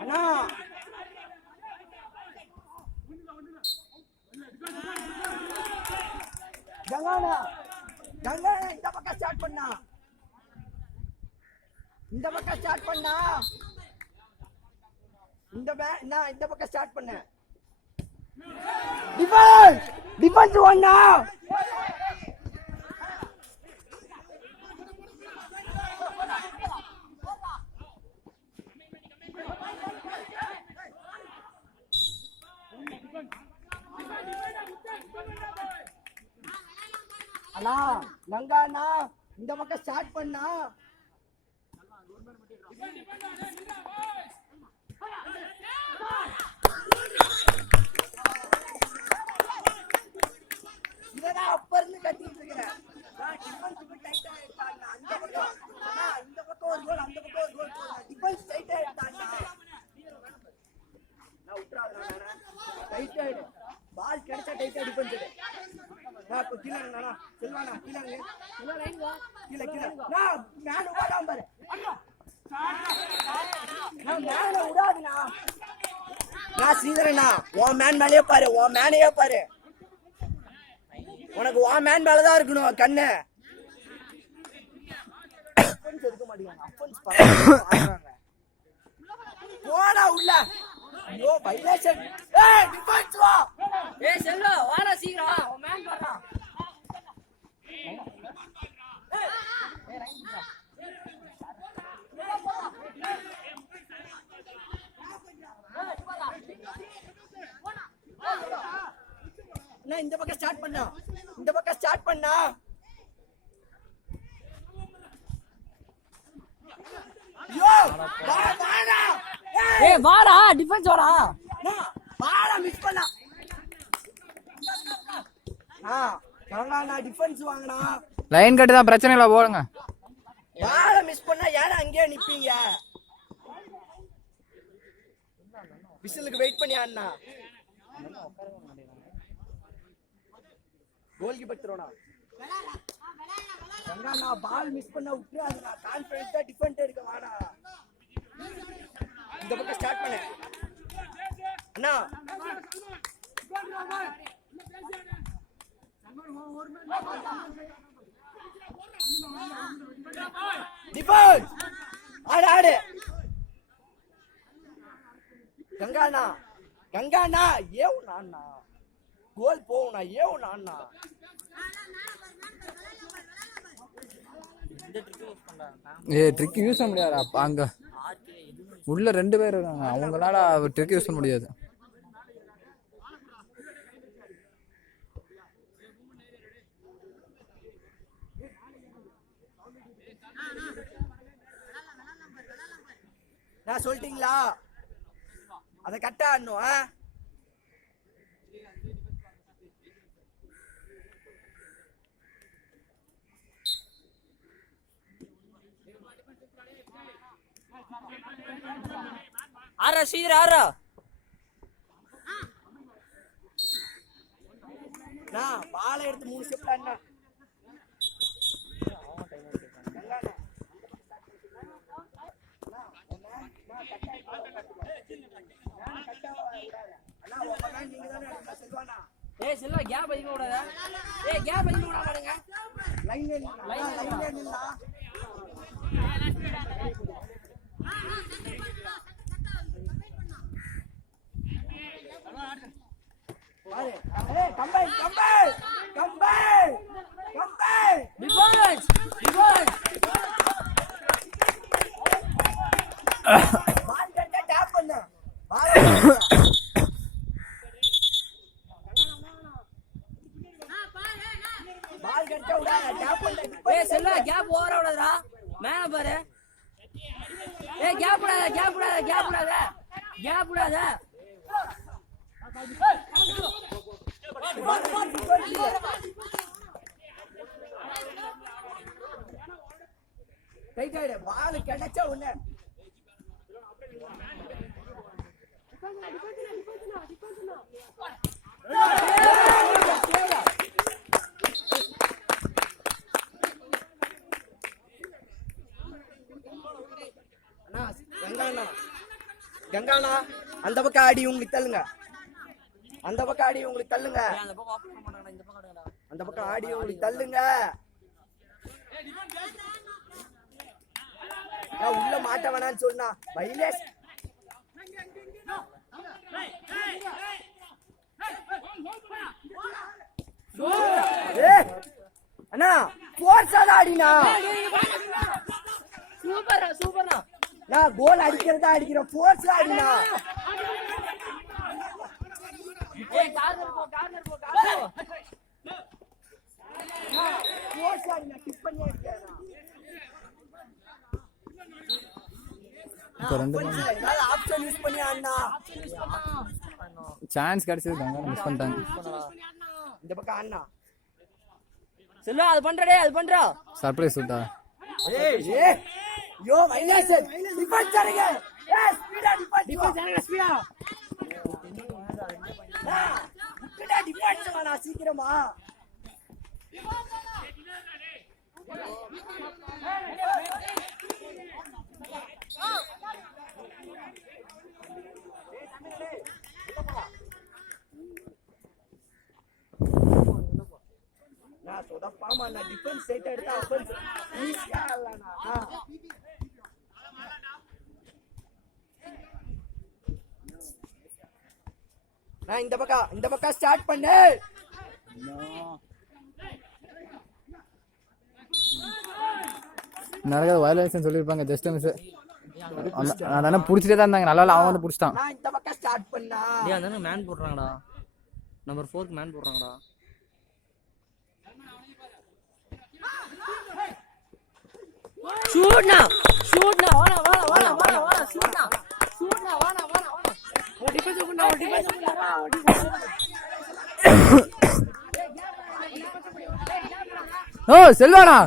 அண்ணா கங்கானா கங்கானா இந்த பக்கம் ஸ்டார்ட் பண்ணா இந்த பக்கம் ஸ்டார்ட் பண்ணா இந்த பக்கம் ஸ்டார்ட் பண்ண டிஃபென்ஸ் டிஃபென்ஸ் ஒண்ணா அண்ணா லங்காண்ணா இந்த பக்கம் ஸ்டார்ட் பண்ணா இததான் அப்ப இருந்து கட்டிட்டு இருக்கிறேன். அந்த பக்கம் ஒரு கோல் அந்த பக்கம் ஒரு கோல் டிஃபென்ஸ் டைட்டா எடுத்தாங்க. நான் விட்டுறாங்க டைட் ஆயிடு பால் கிடைச்சா டைட்டா டிஃபென்ஸ் எடு. நான் இப்ப கீழே இருந்தானா செல்வானா கீழே கீழே கீழே நான் மேல விடாம பாரு நான் மேல விடாதுண்ணா. நான் ஸ்ரீதரண்ணா உன் மேன் மேலேயே பாரு உன் மேனையே பாரு. உனக்கு உன் மேன் மேலதான் இருக்கணும் கண்ணு. எடுக்க மாட்டேங்கிறாங்க போனா உள்ள. ஐயோ வைலேஷன். ஏய் டிஃபென்ஸ் வா. ஏய் செல்வா வாடா சீக்கிரம் உன் மேன் பாறா. ஏய் ரைட் வா. நான் இந்த பக்கம் ஸ்டார்ட் பண்ணா இந்த பக்கம் ஸ்டார்ட் பண்ணா. யோ வாடா ஏய் வாடா டிஃபென்ஸ் வாடா. வாடா மிஸ் பண்ணா. நான் டிஃபென்ஸ் வாங்கனா லைன் கட்டு தான் பிரச்சனை இல்ல போடுங்க. வாடா மிஸ் பண்ணா யாரா அங்கேயே நிப்பீங்க. விசிலுக்கு வெயிட் பண்ணி ஆடுனா கோல் கீப்பர் த்ரோனா. நான் பால் மிஸ் பண்ண விட்டுறாது. நான் கான்ஃபிடன்ஸா டிஃபெண்ட் எடுக்க வாடா. இந்த பக்கம் ஸ்டார்ட் பண்ணு அண்ணா. டிஃபென்ஸ் ஆடு ஆடு. கங்காண்ணா கங்காண்ணா ஏவு நான்னா கோல் போவுண்ணா ஏவு நான்னா. ட்ரிக் யூஸ் பண்ண முடியாது. அங்க உள்ள 2 பேர் இருக்காங்க அவங்களால ட்ரிக் யூஸ் பண்ண முடியாது. நான் சொல்லிட்டீங்களா அதை கரெக்டா ஆடணும். ஆறா சீர் ஆறா. நான் பாலை எடுத்து 3 ஸ்டெப் ஆடுனா. ஏய் செல்வா கேப் அதிகமா விடாத. ஏய் கேப் அதிகமா விடாம பாருங்க. லைன்ல நில்லா. பாரு ஏய் combine combine combine combine defence defence. Ball கட்ட டாப் பண்ணு பால் பால் கட்ட விடாத டாப் பண்ணு. ஏய் செல்வா கேப் ஓவரா விடாதடா மேல பாரு. ஏய் கேப் விடாத கேப் விடாத கேப் விடாத கேப் விடாத. ரைட் ஆயிடு பால் கிடைச்சா ஒண்ணு. எங்கானா அந்த பக்கம் ஆடி உங்களுக்கு தள்ளுங்க, அந்த பக்கம் ஆடி உங்களுக்கு தள்ளுங்க, அந்த பக்கம் ஆடி உங்களுக்கு தள்ளுங்க. நான் உள்ள மாட்ட வேணான்னு சொன்னா வைலேஷ் அண்ணா போர்ஸா ஆடினா சூப்பரா சூப்பரா நான் கோல் அடிக்கிறதா அடிக்கிறேன், போர்ஸா ஆடினா. ஏய் கார்னர் போ போர்ஸா ஆடினா டிப் பண்ணி அடிக்கிறேன். இப்போ 2 ஆப்ஷன் யூஸ் பண்ணி ஆடினா சான்ஸ் கிடைச்சது கங்கா மிஸ் பண்ணிட்டாங்க. இந்த பக்கம் ஆடினா செல்லா அது பண்றடே அது பண்றா சர்ப்ரைஸ் விட்டா. ஏய் யோ வைலேஷ் டிஃபென்ஸ் ஆடுங்க. ஏய் ஸ்பீடா டிஃபென்ஸ் ஆடுங்க ஸ்பீடா. கிட்ட டிஃபென்ஸ் வாடா சீக்கிரமா. நான் சொதப்பாம நான் டிஃபென்ஸ் சைட் எடுத்தா அஃபென்ஸ் ஈஸியா ஆடலாம்னா. நான் இந்த பக்கம் ஸ்டார்ட் பண்ணு. நிறைய வயலேஷன் சொல்லியிருப்பாங்க, ஜஸ்ட் மிஸ். நான் பிடிச்சிட்டே தான் இருந்தாங்க, நல்லா அவன் வந்து பிடிச்சிட்டான். நான் இந்த பக்கம் ஸ்டார்ட் பண்ணா டேய் அந்தானே மேன் போடுறாங்கடா, நம்பர் 4 க்கு மேன் போடுறாங்கடா. ஷூட்னா வாடா ஷூட்னா வாடா ஒரு டிஃபென்ஸ் பண்ணா ஓ செல்வானா